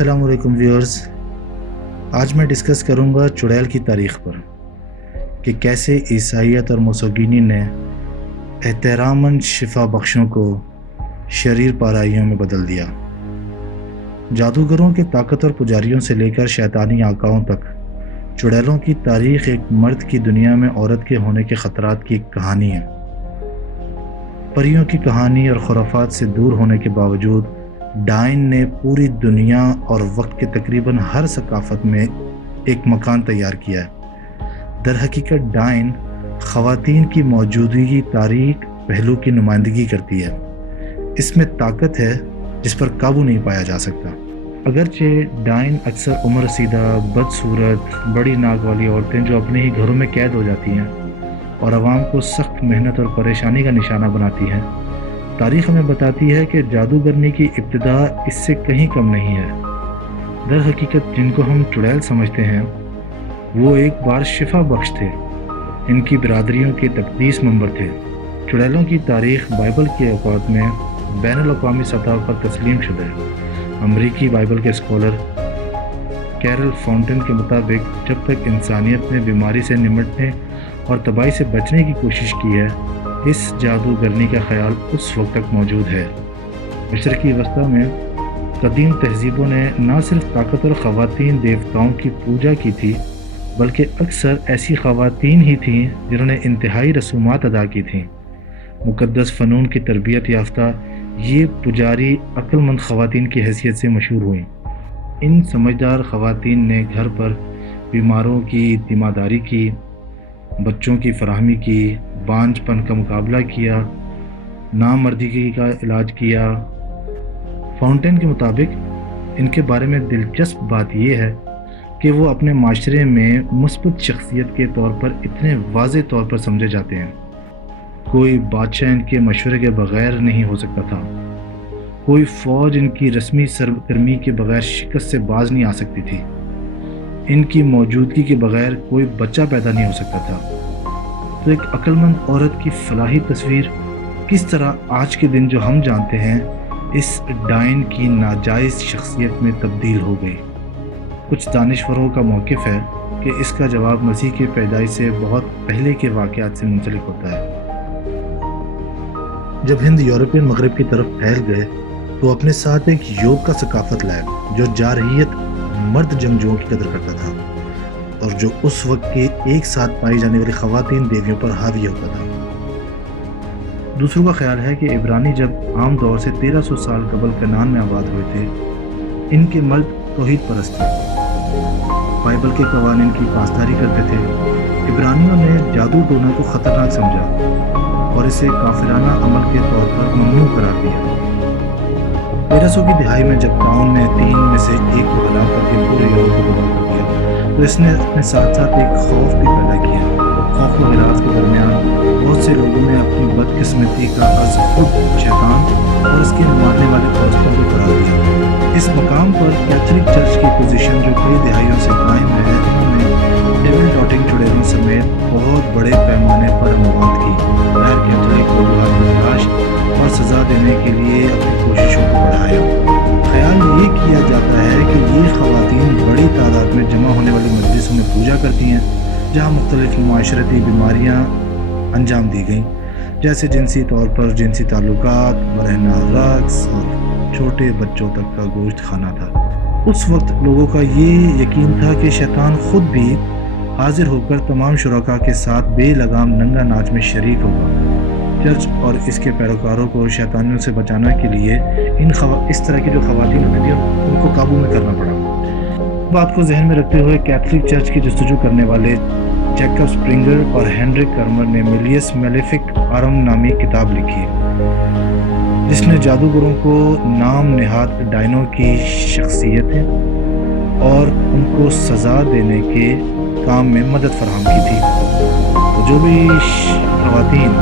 السلام علیکم ویورز، آج میں ڈسکس کروں گا چڑیل کی تاریخ پر کہ کیسے عیسائیت اور موسوگینی نے احتراماً شفا بخشوں کو شریر پارائیوں میں بدل دیا۔ جادوگروں کے طاقتور پجاریوں سے لے کر شیطانی آقاؤں تک چڑیلوں کی تاریخ ایک مرد کی دنیا میں عورت کے ہونے کے خطرات کی ایک کہانی ہے۔ پریوں کی کہانی اور خرافات سے دور ہونے کے باوجود ڈائن نے پوری دنیا اور وقت کے تقریباً ہر ثقافت میں ایک مکان تیار کیا ہے۔ در حقیقت ڈائن خواتین کی موجودگی تاریک پہلو کی نمائندگی کرتی ہے۔ اس میں طاقت ہے جس پر قابو نہیں پایا جا سکتا۔ اگرچہ ڈائن اکثر عمر رسیدہ، بدصورت، بڑی ناک والی عورتیں جو اپنے ہی گھروں میں قید ہو جاتی ہیں اور عوام کو سخت محنت اور پریشانی کا نشانہ بناتی ہیں، تاریخ ہمیں بتاتی ہے کہ جادوگرنی کی ابتدا اس سے کہیں کم نہیں ہے۔ در حقیقت جن کو ہم چڑیل سمجھتے ہیں وہ ایک بار شفا بخش تھے، ان کی برادریوں کے تقدیس ممبر تھے۔ چڑیلوں کی تاریخ بائبل کے اوقات میں بین الاقوامی سطح پر تسلیم شدہ ہے۔ امریکی بائبل کے اسکالر کیرل فاؤنٹن کے مطابق جب تک انسانیت نے بیماری سے نمٹنے اور تباہی سے بچنے کی کوشش کی ہے، اس جادوگرنی کا خیال اس وقت تک موجود ہے۔ مشرقی وسطی میں قدیم تہذیبوں نے نہ صرف طاقتور خواتین دیوتاؤں کی پوجا کی تھی، بلکہ اکثر ایسی خواتین ہی تھیں جنہوں نے انتہائی رسومات ادا کی تھیں۔ مقدس فنون کی تربیت یافتہ یہ پجاری عقل مند خواتین کی حیثیت سے مشہور ہوئیں۔ ان سمجھدار خواتین نے گھر پر بیماروں کی تیمارداری کی، بچوں کی فراہمی کی، بانجھ پن کا مقابلہ کیا، نامردگی کا علاج کیا۔ فاؤنٹین کے مطابق ان کے بارے میں دلچسپ بات یہ ہے کہ وہ اپنے معاشرے میں مثبت شخصیت کے طور پر اتنے واضح طور پر سمجھے جاتے ہیں۔ کوئی بادشاہ ان کے مشورے کے بغیر نہیں ہو سکتا تھا، کوئی فوج ان کی رسمی سرگرمی کے بغیر شکست سے باز نہیں آ سکتی تھی، ان کی موجودگی کے بغیر کوئی بچہ پیدا نہیں ہو سکتا تھا۔ تو ایک عقل مند عورت کی فلاحی تصویر کس طرح آج کے دن جو ہم جانتے ہیں اس ڈائن کی ناجائز شخصیت میں تبدیل ہو گئی؟ کچھ دانشوروں کا موقف ہے کہ اس کا جواب مسیح کی پیدائش سے بہت پہلے کے واقعات سے منسلک ہوتا ہے۔ جب ہند یورپین مغرب کی طرف پھیل گئے تو اپنے ساتھ ایک یوگ کا ثقافت لائے جو جارحیت، مرد جنگجوؤں کی قدر کرتا تھا اور جو اس وقت کے ایک ساتھ پائی جانے والی خواتین دیویوں پر حاوی ہوتا تھا۔ دوسروں کا خیال ہے کہ عبرانی جب عام طور سے 1300 سال قبل کنعان میں آباد ہوئے تھے، ان کے مرد توحید پرست تھے، بائبل کے قوانین کی پاسداری کرتے تھے۔ عبرانیوں نے جادو ٹونا کو خطرناک سمجھا اور اسے کافرانہ عمل کے طور پر ممنوع قرار دیا۔ 1300 کی دہائی میں جب ٹاؤن نے 3 میں سے 1 کو ہلاک کر کے پورے یورپ کو تباہ کر دیا تو اس نے اپنے ساتھ ساتھ ایک خوف بھی پیدا کیا۔ خوف و ہراس کے درمیان بہت سے لوگوں نے اپنی بدقسمتی کا عرض خود شیطان اور اس کے ماننے والے پرستوں کو قرار دیا۔ اس مقام پر کیتھولک چرچ کی پوزیشن جو کئی دہائیوں سے قائم ہے، انہوں نے ڈیول ڈاٹنگ چڑیلوں سمیت بہت بڑے پیمانے پر مواد کی۔ غیر کیتھولک وجوہات کی تلاش اور سزا دینے کے لیے اپنی کوششوں کو بڑھایا۔ خیال یہ کیا جاتا ہے کہ یہ خواتین بڑی تعداد میں جمع ہونے والی مجلسوں میں پوجا کرتی ہیں جہاں مختلف معاشرتی بیماریاں انجام دی گئیں، جیسے جنسی طور پر جنسی تعلقات، برہنہ رقص اور چھوٹے بچوں تک کا گوشت کھانا تھا۔ اس وقت لوگوں کا یہ یقین تھا کہ شیطان خود بھی حاضر ہو کر تمام شرکاء کے ساتھ بے لگام ننگا ناچ میں شریک ہوگا۔ چرچ اور اس کے پیروکاروں کو شیطانیوں سے بچانے کے لیے اس طرح کی جو خواتین ہوتی تھیں ان کو قابو میں کرنا پڑا۔ بات کو ذہن میں رکھتے ہوئے کیتھولک چرچ کی جستجو کرنے والے جیکب سپرنگر اور ہینڈرک کرمر نے میلیس میلیفک آرم نامی کتاب لکھی، جس نے جادوگروں کو نام نہاد ڈائنوں کی شخصیتیں اور ان کو سزا دینے کے کام میں مدد فراہم کی تھی۔ تو جو بھی خواتین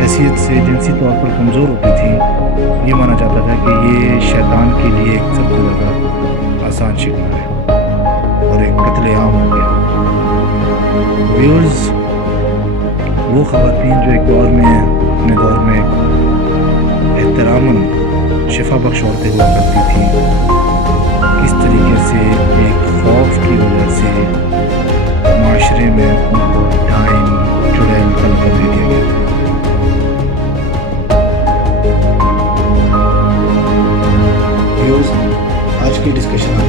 حیثیت سے جنسی طور پر کمزور ہوتی تھیں، یہ مانا جاتا تھا کہ یہ شیطان کے لیے ایک سب سے زیادہ آسان شکار ہے اور ایک قتل عام ہو گیا۔ ویورز، وہ خواتین جو ایک دور میں اپنے دور میں احتراماً شفا بخش عورتیں ہوا کرتی تھیں، سے ایک خوف کی وجہ سے معاشرے میں ان کو ڈائن چڑیل کا لقب دے دیا گیا. آج کی ڈسکشن